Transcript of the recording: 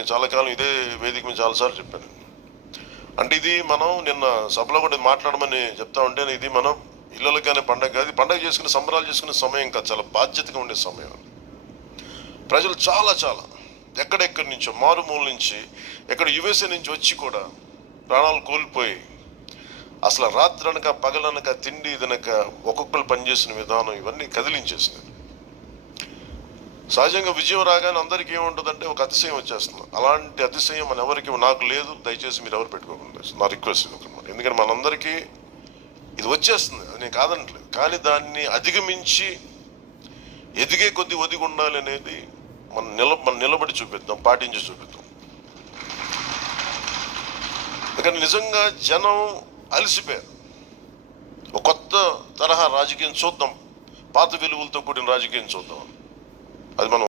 నేను చాలా కాలం ఇదే వేదిక మీద చాలాసార్లు చెప్పాను. అంటే ఇది మనం నిన్న సభలో కూడా మాట్లాడమని చెప్తా ఉంటే, ఇది మనం ఇళ్ళలో కానీ పండగ కాదు, పండగ చేసుకునే సంబరాలు చేసుకునే సమయం కాదు, చాలా బాధ్యతగా ఉండే సమయం. ప్రజలు చాలా చాలా ఎక్కడెక్కడి నుంచో మారుమూల నుంచి, ఎక్కడ యుఎస్ఏ నుంచి వచ్చి కూడా ప్రాణాలు కోల్పోయి, అసలు రాత్రనక పగలనక తిండి తినక ఒక్కొక్కరు పనిచేసిన విధానం ఇవన్నీ కదిలించేసినాయి. సహజంగా విజయం రాగానే అందరికీ ఏముంటుందంటే ఒక అతిశయం వచ్చేస్తుంది. అలాంటి అతిశయం మన ఎవరికి, నాకు లేదు, దయచేసి మీరు ఎవరు పెట్టుకోకుండా, నా రిక్వెస్ట్ అనమాట. ఎందుకంటే మనందరికీ ఇది వచ్చేస్తుంది, అది నేను కాదనట్లేదు. కానీ దాన్ని అధిగమించి ఎదిగే కొద్ది ఒదిగి ఉండాలి అనేది మనం నిలబడి చూపిద్దాం, పాటించి చూపిద్దాం. ఎందుకంటే నిజంగా జనం అలసిపోయారు. ఒక కొత్త తరహా రాజకీయం చూద్దాం, పాత విలువలతో కూడిన రాజకీయం చూద్దాం. అది మనం